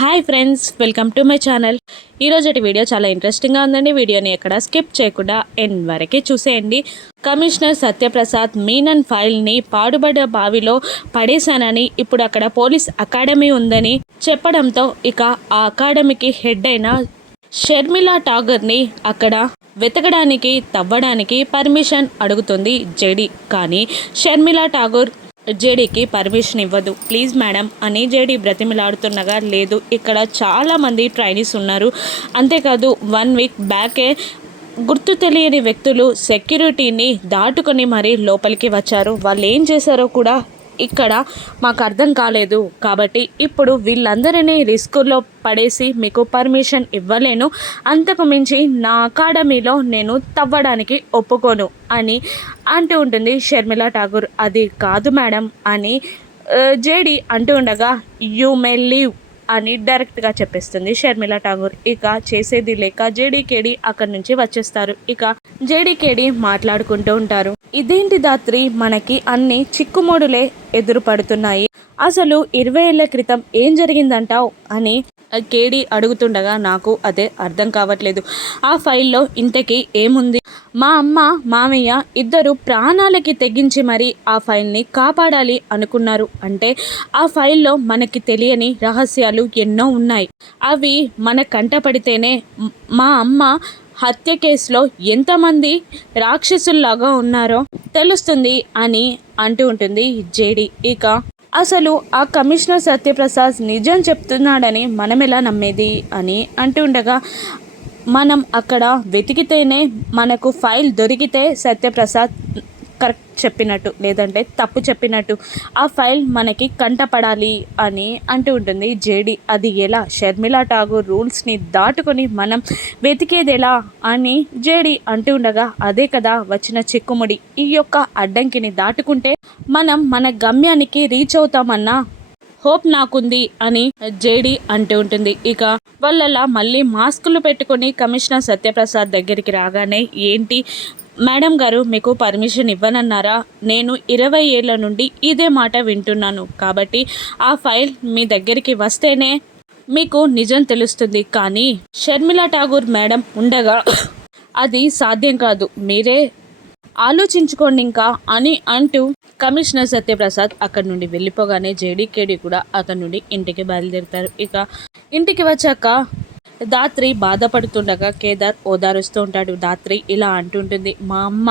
Hi friends, welcome to my channel. ఈరోజు video చాలా ఇంట్రెస్టింగ్గా ఉందండి. వీడియోని ఎక్కడ స్కిప్ చేయకుండా ఎండ్ వరకే చూసేయండి. కమిషనర్ సత్యప్రసాద్ మీనన్ ఫైల్ని పాడుబడ్డ బావిలో పడేశానని, ఇప్పుడు అక్కడ పోలీస్ అకాడమీ ఉందని చెప్పడంతో ఇక ఆ అకాడమీకి హెడ్ అయిన షర్మిలా ఠాగూర్ని అక్కడ వెతకడానికి తవ్వడానికి పర్మిషన్ అడుగుతుంది జేడీ. కానీ షర్మిలా ఠాగూర్ జేడీకి పర్మిషన్ ఇవ్వదు. ప్లీజ్ మేడం అని జేడీ బ్రతిమిలాడుతుండగా, లేదు ఇక్కడ చాలామంది ట్రైనీస్ ఉన్నారు, అంతేకాదు 1 వీక్ బ్యాకే గుర్తు తెలియని వ్యక్తులు సెక్యూరిటీని దాటుకొని మరీ లోపలికి వచ్చారు. వాళ్ళు ఏం చేశారో కూడా ఇక్కడ మాకు అర్థం కాలేదు. కాబట్టి ఇప్పుడు వీళ్ళందరినీ రిస్కుల్లో పడేసి మీకు పర్మిషన్ ఇవ్వలేను. అంతకు మించి నా అకాడమీలో నేను తవ్వడానికి ఒప్పుకోను అని అంటూ ఉంటుంది షర్మిలా ఠాగూర్. అది కాదు మేడం అని జేడీ అంటూ ఉండగా, యూ మే లీవ్ అని డైరెక్ట్గా చెప్పేస్తుంది షర్మిలా ఠాగూర్. ఇక చేసేది లేక జేడీకేడి అక్కడి నుంచి వచ్చేస్తారు. ఇక జేడీకేడి మాట్లాడుకుంటూ ఉంటారు. ఇదేంటి దాత్రి, మనకి అన్ని చిక్కుముడులే ఎదురుపడుతున్నాయి, అసలు 20 ఏళ్ల క్రితం ఏం జరిగిందంటావు అని కేడి అడుగుతుండగా, నాకు అదే అర్థం కావట్లేదు. ఆ ఫైల్లో ఇంతకీ ఏముంది? మా అమ్మ మామయ్య ఇద్దరు ప్రాణాలకి తెగించి మరీ ఆ ఫైల్ని కాపాడాలి అనుకున్నారు. అంటే ఆ ఫైల్లో మనకి తెలియని రహస్యాలు ఎన్నో ఉన్నాయి. అవి మన కంటపడితేనే మా అమ్మ హత్య కేసులో ఎంతమంది రాక్షసుల్లాగా ఉన్నారో తెలుస్తుంది అని అంటూ ఉంటుంది జేడీ. ఇక అసలు ఆ కమిషనర్ సత్యప్రసాద్ నిజం చెప్తున్నాడని మనం ఎలా నమ్మేది అని అంటూ ఉండగా, మనం అక్కడ వెతికితేనే మనకు ఫైల్ దొరికితే సత్యప్రసాద్ కరెక్ట్ చెప్పినట్టు, లేదంటే తప్పు చెప్పినట్టు. ఆ ఫైల్ మనకి కంటపడాలి అని అంటూ ఉంటుంది జేడీ. అది ఎలా? షర్మిలా ఠాగూర్ రూల్స్ని దాటుకొని మనం వెతికేది ఎలా అని జేడీ అంటూ ఉండగా, అదే కదా వచ్చిన చిక్కుముడి. ఈ యొక్క అడ్డంకిని దాటుకుంటే మనం మన గమ్యానికి రీచ్ అవుతామన్న హోప్ నాకుంది అని జేడీ అంటూ ఉంటుంది. ఇక వాళ్ళలా మళ్ళీ మాస్కులు పెట్టుకొని కమిషనర్ సత్యప్రసాద్ దగ్గరికి రాగానే, ఏంటి మేడం గారు, మీకు పర్మిషన్ ఇవ్వనన్నారా? నేను 20 ఏళ్ల నుండి ఇదే మాట వింటున్నాను. కాబట్టి ఆ ఫైల్ మీ దగ్గరికి వస్తేనే మీకు నిజం తెలుస్తుంది. కానీ షర్మిలా ఠాగూర్ మేడం ఉండగా అది సాధ్యం కాదు, మీరే ఆలోచించుకోండి ఇంకా అని అంటూ కమిషనర్ సత్యప్రసాద్ అక్కడి నుండి వెళ్ళిపోగానే జేడీకేడి కూడా అక్కడి నుండి ఇంటికి బయలుదేరుతారు. ఇక ఇంటికి వచ్చాక దాత్రి బాధపడుతుండగా కేదార్ ఓదారుస్తూ ఉంటాడు. దాత్రి ఇలా అంటుంటుంది, మా అమ్మ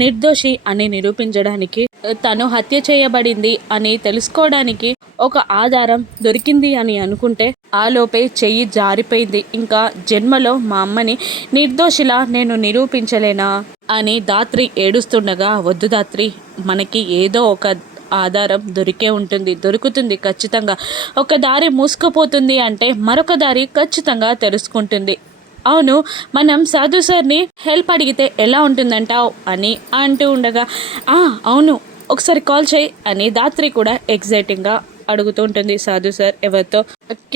నిర్దోషి అని నిరూపించడానికి, తను హత్య చేయబడింది అని తెలుసుకోవడానికి ఒక ఆధారం దొరికింది అని అనుకుంటే ఆలోపే చెయ్యి జారిపోయింది. ఇంకా జన్మలో మా అమ్మని నిర్దోషిలా నేను నిరూపించలేనా అని దాత్రి ఏడుస్తుండగా, వద్దు దాత్రి, మనకి ఏదో ఒక ఆధారం దొరుకుతుంది ఖచ్చితంగా. ఒక దారి మూసుకుపోతుంది అంటే మరొక దారి ఖచ్చితంగా తెలుసుకుంటుంది. అవును, మనం సాధు సార్ని హెల్ప్ అడిగితే ఎలా ఉంటుందంటావు అని అంటూ ఉండగా, అవును ఒకసారి కాల్ చేయి అని దాత్రి కూడా ఎగ్జైటింగ్గా అడుగుతూ ఉంటుంది. సాధు సార్ ఎవరితో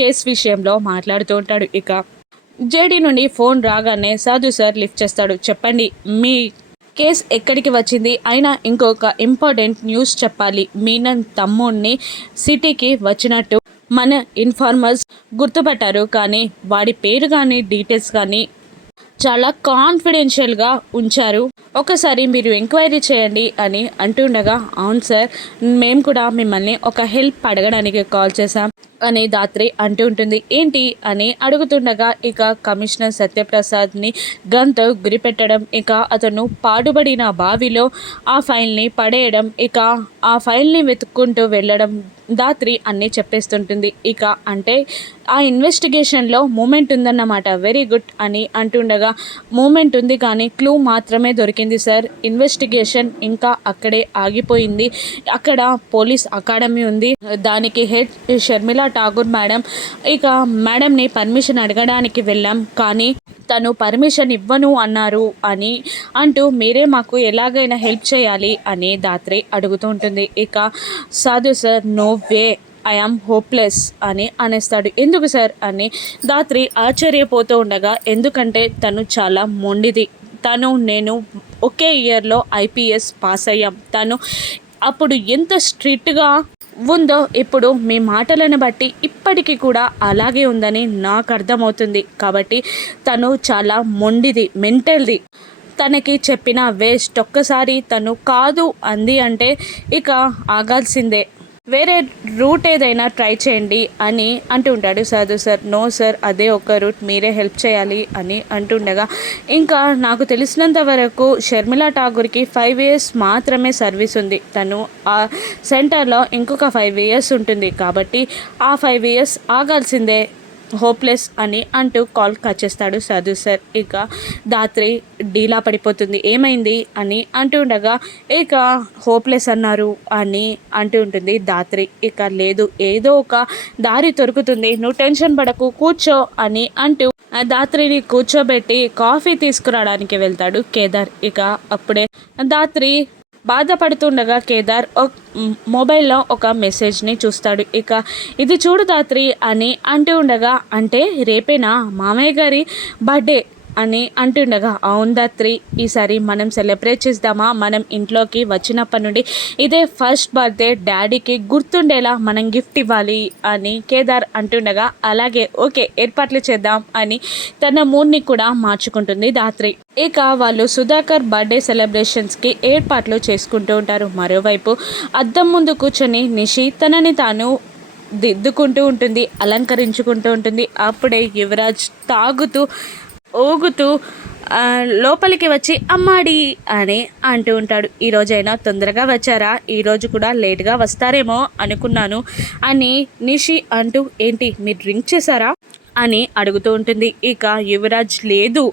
కేసు విషయంలో మాట్లాడుతూ ఉంటాడు. ఇక జేడీ నుండి ఫోన్ రాగానే సాధు సార్ లిఫ్ట్ చేస్తాడు. చెప్పండి, మీ కేసు ఎక్కడికి వచ్చింది? అయినా ఇంకొక ఇంపార్టెంట్ న్యూస్ చెప్పాలి. మీనన్ తమ్ముడిని సిటీకి వచ్చినట్టు మన ఇన్ఫార్మర్స్ గుర్తుపట్టారు, కానీ వాడి పేరు కానీ డీటెయిల్స్ కానీ చాలా కాన్ఫిడెన్షియల్గా ఉంచారు. ఒకసారి మీరు ఎంక్వైరీ చేయండి అని అంటుండగా, అవును సార్, మేము కూడా మిమ్మల్ని ఒక హెల్ప్ అడగడానికి కాల్ చేశాం అని దాత్రి అంటూ ఉంటుంది. ఏంటి అని అడుగుతుండగా, ఇక కమిషనర్ సత్యప్రసాద్ని గన్తో గురిపెట్టడం, ఇక అతను పాడుబడిన బావిలో ఆ ఫైల్ని పడేయడం, ఇక ఆ ఫైల్ని వెతుక్కుంటూ వెళ్ళడం దాత్రి అన్నీ చెప్పేస్తుంటుంది. ఇక అంటే ఆ ఇన్వెస్టిగేషన్లో మూమెంట్ ఉందన్నమాట. వెరీ గుడ్ అని అంటుండగా, మూమెంట్ ఉంది కానీ క్లూ మాత్రమే దొరికింది సార్. ఇన్వెస్టిగేషన్ ఇంకా అక్కడే ఆగిపోయింది. అక్కడ పోలీస్ అకాడమీ ఉంది, దానికి హెడ్ షర్మిలా ఠాగూర్ మేడం. ఇక మేడంని పర్మిషన్ అడగడానికి వెళ్ళాం, కానీ తను పర్మిషన్ ఇవ్వను అన్నారు అని అంటూ మీరే మాకు ఎలాగైనా హెల్ప్ చేయాలి అని దాత్రి అడుగుతూ ఉంటుంది. ఇక Sadhu sir, no way, I am hopeless అని అనేస్తాడు. ఎందుకు సార్ అని దాత్రి ఆశ్చర్యపోతూ ఉండగా, ఎందుకంటే తను చాలా మొండిది. నేను ఒకే ఇయర్లో IPS పాస్ అయ్యాం. తను అప్పుడు ఎంత స్ట్రిక్ట్గా ఉందో ఇప్పుడు మీ మాటలను బట్టి ఇప్పటికీ కూడా అలాగే ఉందని నాకు అర్థమవుతుంది. కాబట్టి తను చాలా మొండిది, మెంటల్ది. తనకి చెప్పిన వేస్ట్. ఒక్కసారి తను కాదు అంది అంటే ఇక ఆగాల్సిందే. వేరే రూట్ ఏదైనా ట్రై చేయండి అని అంటుంటాడు సాధు సార్. నో సార్, అదే ఒక రూట్, మీరే హెల్ప్ చేయాలి అని అంటుండగా, ఇంకా నాకు తెలిసినంత వరకు షర్మిలా ఠాగూర్కి 5 years మాత్రమే సర్వీస్ ఉంది. తను ఆ సెంటర్లో ఇంకొక 5 years ఉంటుంది. కాబట్టి ఆ 5 years ఆగాల్సిందే, హోప్లెస్ అని అంటూ కాల్ కట్ చేస్తాడు సాధు సార్. ఇక ధాత్రి డీలా పడిపోతుంది. ఏమైంది అని అంటూ ఉండగా, ఇక హోప్లెస్ అన్నారు అని అంటూ ఉంటుంది ధాత్రి. ఇక లేదు, ఏదో ఒక దారి దొరుకుతుంది, నువ్వు టెన్షన్ పడకు, కూర్చో అని అంటూ ధాత్రిని కూర్చోబెట్టి కాఫీ తీసుకురావడానికి వెళ్తాడు కేదార్. ఇక అప్పుడే ధాత్రి బాధపడుతుండగా కేదార్ మొబైల్లో ఒక మెసేజ్ని చూస్తాడు. ఇక ఇది చూడు ధాత్రి అని అంటూ ఉండగా, అంటే రేపేనా మామయ్య గారి బర్త్డే అని అంటుండగా, అవును ధాత్రి, ఈసారి మనం సెలబ్రేట్ చేద్దామా? మనం ఇంట్లోకి వచ్చినప్పటి నుండి ఇదే ఫస్ట్ బర్త్డే, డాడీకి గుర్తుండేలా మనం గిఫ్ట్ ఇవ్వాలి అని కేదార్ అంటుండగా, అలాగే ఓకే ఏర్పాట్లు చేద్దాం అని తన మూడ్ని కూడా మార్చుకుంటుంది ధాత్రి. ఇక వాళ్ళు సుధాకర్ బర్త్డే సెలబ్రేషన్స్కి ఏర్పాట్లు చేసుకుంటూ ఉంటారు. మరోవైపు అద్దం ముందు కూర్చొని నిషి తనని తాను దిద్దుకుంటూ ఉంటుంది, అలంకరించుకుంటూ ఉంటుంది. అప్పుడే యువరాజ్ తాగుతూ ఊగుతూ లోపలికి వచ్చి అమ్మాడి అని అంటూ ఉంటాడు. ఈరోజైనా తొందరగా వచ్చారా? ఈరోజు కూడా లేట్గా వస్తారేమో అనుకున్నాను అని నిషి అంటూ, ఏంటి మీరు డ్రింక్ చేశారా అని అడుగుతూ ఉంటుంది. ఇక యువరాజ్ లేదు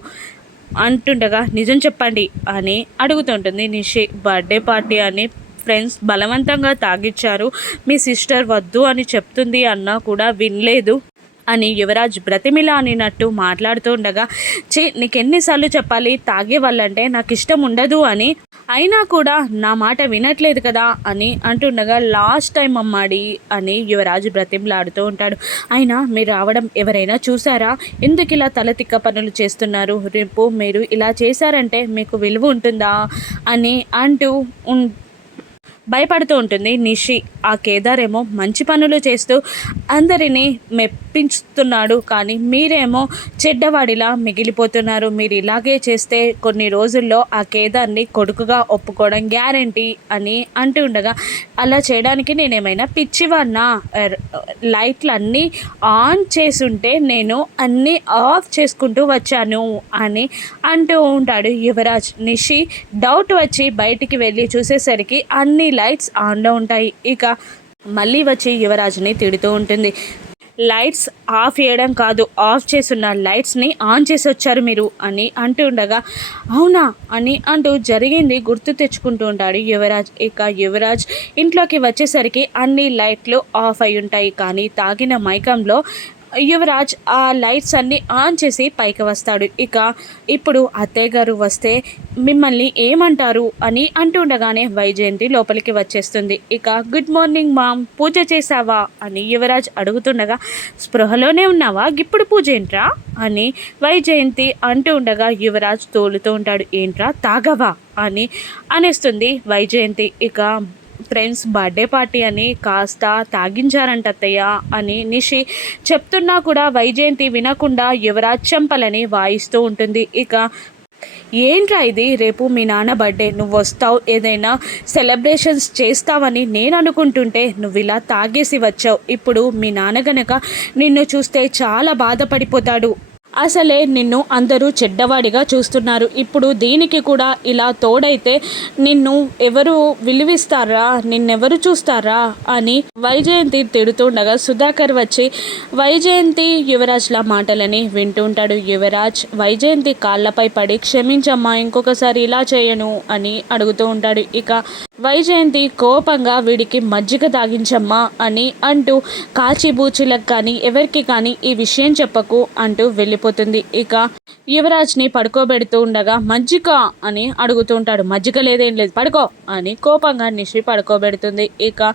అంటుండగా, నిజం చెప్పండి అని అడుగుతుంటుంది నిషి. బర్త్డే పార్టీ అని ఫ్రెండ్స్ బలవంతంగా తాగిచ్చారు, మీ సిస్టర్ వద్దు అని చెప్తుంది అన్నా కూడా వినలేదు అని యువరాజ్ బ్రతిమిలా అనినట్టు మాట్లాడుతూ ఉండగా, నీకెన్నిసార్లు చెప్పాలి తాగే వాళ్ళంటే నాకు ఇష్టం ఉండదు అని, అయినా కూడా నా మాట వినట్లేదు కదా అని అంటుండగా, లాస్ట్ టైం అమ్మాడి అని యువరాజ్ బ్రతిమలాడుతూ ఉంటాడు. అయినా మీరు రావడం ఎవరైనా చూసారా? ఎందుకు ఇలా తలతిక్క పనులు చేస్తున్నారు? రేపు మీరు ఇలా చేశారంటే మీకు విలువ ఉంటుందా అని అంటూ భయపడుతూ ఉంటుంది నిషి. ఆ కేదార్ ఏమో మంచి పనులు చేస్తూ అందరినీ మెప్పించుతున్నాడు, కానీ మీరేమో చెడ్డవాడిలా మిగిలిపోతున్నారు. మీరు ఇలాగే చేస్తే కొన్ని రోజుల్లో ఆ కేదార్ని కొడుకుగా ఒప్పుకోవడం గ్యారంటీ అని అంటూ ఉండగా, అలా చేయడానికి నేనేమైనా పిచ్చివాడినా? లైట్లు అన్నీ ఆన్ చేసుంటే నేను అన్నీ ఆఫ్ చేసుకుంటూ వచ్చాను అని అంటూ ఉంటాడు యువరాజ్. నిషి డౌట్ వచ్చి బయటికి వెళ్ళి చూసేసరికి అన్ని లైట్స్ ఆన్లో ఉంటాయి. ఇక మళ్ళీ వచ్చి యువరాజ్ని తిడుతూ ఉంటుంది. లైట్స్ ఆఫ్ చేయడం కాదు, ఆఫ్ చేసున్న లైట్స్ని ఆన్ చేసి వచ్చారు మీరు అని అంటూ ఉండగా, అవునా అని అంటూ జరిగింది గుర్తు తెచ్చుకుంటూ ఉంటాడు యువరాజ్. ఇక యువరాజ్ ఇంట్లోకి వచ్చేసరికి అన్ని లైట్లు ఆఫ్ అయి ఉంటాయి, కానీ తాగిన మైకంలో యువరాజ్ ఆ లైట్స్ అన్నీ ఆన్ చేసి పైకి వస్తాడు. ఇక ఇప్పుడు అత్తయ్య గారు వస్తే మిమ్మల్ని ఏమంటారు అని అంటుండగానే వైజయంతి లోపలికి వచ్చేస్తుంది. ఇక గుడ్ మార్నింగ్ మామ్, పూజ చేసావా అని యువరాజ్ అడుగుతుండగా, స్పృహలోనే ఉన్నావా, ఇప్పుడు పూజ ఏంట్రా అని వైజయంతి అంటూ ఉండగా యువరాజ్ తోలుతూ ఉంటాడు. ఏంట్రా తాగవా అని అనేస్తుంది వైజయంతి. ఇక ఫ్రెండ్స్ బర్త్డే పార్టీ అని కాస్త తాగించారంట అత్తయ్య అని నిషి చెప్తున్నా కూడా వైజయంతి వినకుండా యువరాజ్ చెంపలని వాయిస్తూ ఉంటుంది. ఇక ఏంట్రా ఇది, రేపు మీ నాన్న బర్త్డే, నువ్వు వస్తావు, ఏదైనా సెలబ్రేషన్స్ చేస్తావని నేను అనుకుంటుంటే నువ్వు ఇలా తాగేసి వచ్చావు. ఇప్పుడు మీ నాన్న గనక నిన్ను చూస్తే చాలా బాధపడిపోతాడు. అసలే నిన్ను అందరూ చెడ్డవాడిగా చూస్తున్నారు, ఇప్పుడు దీనికి కూడా ఇలా తోడైతే నిన్ను ఎవరు విలువిస్తారా, నిన్నెవరు చూస్తారా అని వైజయంతి తిడుతుండగా సుధాకర్ వచ్చి వైజయంతి యువరాజ్ల మాటలని వింటుంటాడు. యువరాజ్ వైజయంతి కాళ్ళపై పడి, క్షమించమ్మా, ఇంకొకసారి ఇలా చేయను అని అడుగుతూ ఉంటాడు. ఇక వైజయంతి కోపంగా వీడికి మజ్జిగ తాగించమ్మా అని అంటూ, కాచిబూచిలకు కానీ ఎవరికి కానీ ఈ విషయం చెప్పకు అంటూ వెళ్ళిపోతుంది. ఇక యువరాజ్ని పడుకోబెడుతూ ఉండగా మజ్జిగ అని అడుగుతూ ఉంటాడు. మజ్జిగ లేదేం లేదు, పడుకో అని కోపంగా నిషి పడుకోబెడుతుంది. ఇక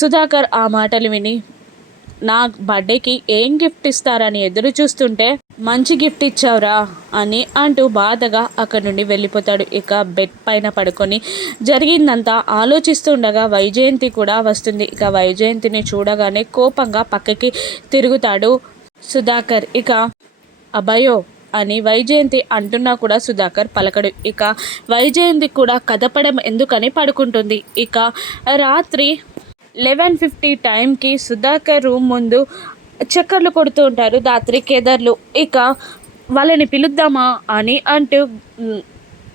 సుధాకర్ ఆ మాటలు విని నా బర్త్డేకి ఏం గిఫ్ట్ ఇస్తారని ఎదురు చూస్తుంటే మంచి గిఫ్ట్ ఇచ్చావురా అని అంటూ బాధగా అక్కడి నుండి వెళ్ళిపోతాడు. ఇక బెడ్ పైన పడుకొని జరిగిందంతా ఆలోచిస్తుండగా వైజయంతి కూడా వస్తుంది. ఇక వైజయంతిని చూడగానే కోపంగా పక్కకి తిరుగుతాడు సుధాకర్. ఇక అభయో అని వైజయంతి అంటున్నా కూడా సుధాకర్ పలకడు. ఇక వైజయంతి కూడా కదపడం ఎందుకని పడుకుంటుంది. ఇక రాత్రి 11:50 టైంకి సుధాకర్ రూమ్ ముందు చక్కర్లు కొడుతూ ఉంటారు దాత్రి కేదార్లు. ఇక వాళ్ళని పిలుద్దామా అని అంటూ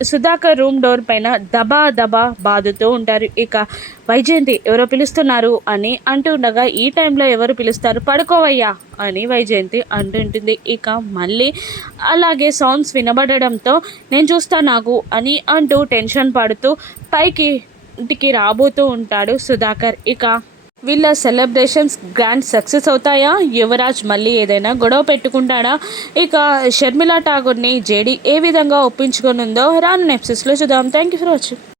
సుధాకర్ రూమ్ డోర్ పైన దబా దబా బాదుతూ ఉంటారు. ఇక వైజయంతి ఎవరో పిలుస్తున్నారు అని అంటుండగా ఈ టైంలో ఎవరు పిలుస్తారు, పడుకోవయ్యా అని వైజయంతి అంటుంటుంది. ఇక మళ్ళీ అలాగే సౌండ్స్ వినబడడంతో నేను చూస్తా నాకు అని అంటూ టెన్షన్ పడుతూ పైకి ఇంటికి రాబోతూ ఉంటాడు సుధాకర్. ఇక వీళ్ళ సెలబ్రేషన్స్ గ్రాండ్ సక్సెస్ అవుతాయా, యువరాజ్ మళ్ళీ ఏదైనా గొడవ పెట్టుకుంటాడా, ఇక షర్మిలా ఠాగూర్ని జేడీ ఏ విధంగా ఒప్పించుకొనుందో రాను ఎపిసోడ్స్లో చూద్దాం. Thank you for watching.